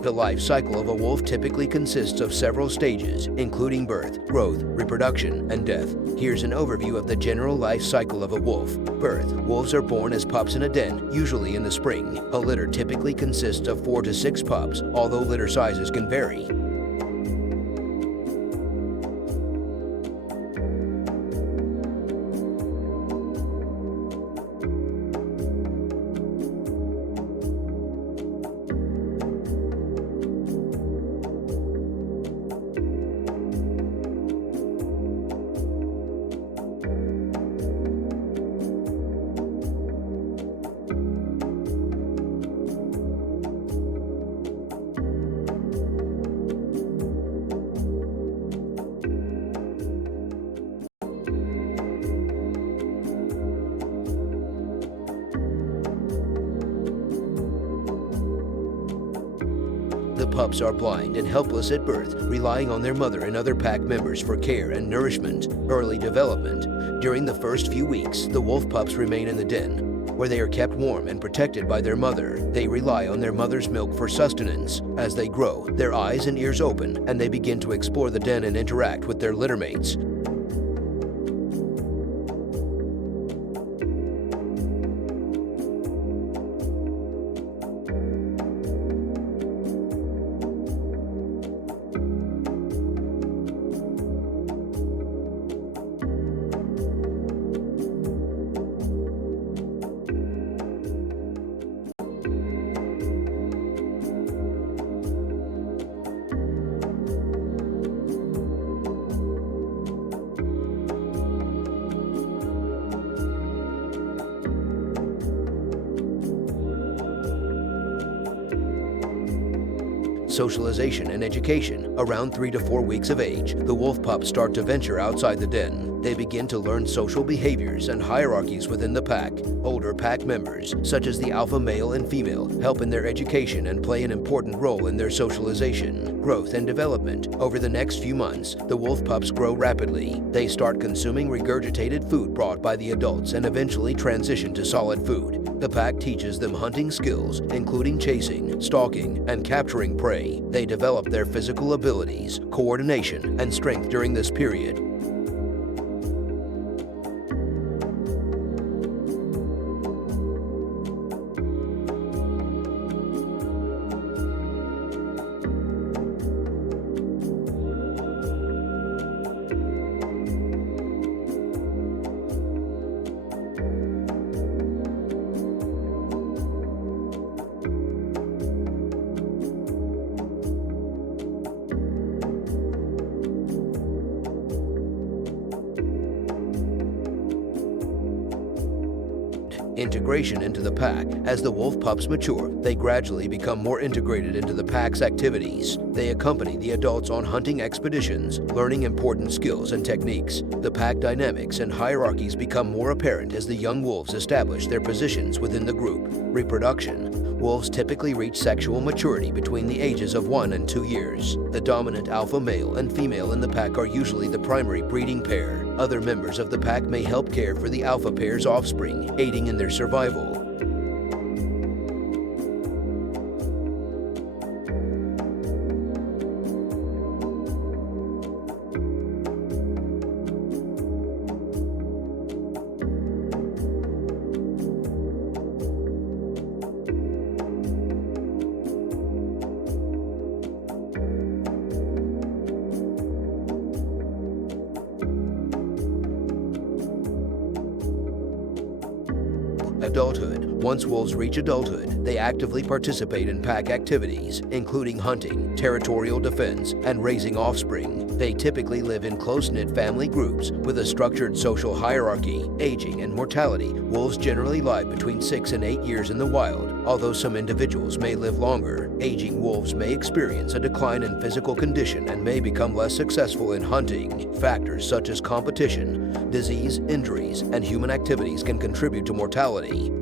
The life cycle of a wolf typically consists of several stages, including birth, growth, reproduction, and death. Here's an overview of the general life cycle of a wolf. Birth. Wolves are born as pups in a den, usually in the spring. A litter typically consists of 4 to 6 pups, although litter sizes can vary. The pups are blind and helpless at birth, relying on their mother and other pack members for care and nourishment. Early development. During the first few weeks, the wolf pups remain in the den, where they are kept warm and protected by their mother. They rely on their mother's milk for sustenance. As they grow, their eyes and ears open, and they begin to explore the den and interact with their littermates. Socialization and education. Around 3 to 4 weeks of age, the wolf pups start to venture outside the den. They begin to learn social behaviors and hierarchies within the pack. Older pack members, such as the alpha male and female, help in their education and play an important role in their socialization. Growth and development. Over the next few months, the wolf pups grow rapidly. They start consuming regurgitated food brought by the adults and eventually transition to solid food. The pack teaches them hunting skills, including chasing, stalking, and capturing prey. They develop their physical abilities, coordination, and strength during this period. Integration into the pack. As the wolf pups mature, they gradually become more integrated into the pack's activities. They accompany the adults on hunting expeditions, learning important skills and techniques. The pack dynamics and hierarchies become more apparent as the young wolves establish their positions within the group. Reproduction. Wolves typically reach sexual maturity between the ages of 1 and 2 years. The dominant alpha male and female in the pack are usually the primary breeding pair. Other members of the pack may help care for the alpha pair's offspring, aiding in their survival. Adulthood. Once wolves reach adulthood, they actively participate in pack activities, including hunting, territorial defense, and raising offspring. They typically live in close-knit family groups with a structured social hierarchy. Aging and mortality. Wolves generally live between 6 and 8 years in the wild, although some individuals may live longer. Aging wolves may experience a decline in physical condition and may become less successful in hunting. Factors such as competition, disease, injuries, and human activities can contribute to mortality.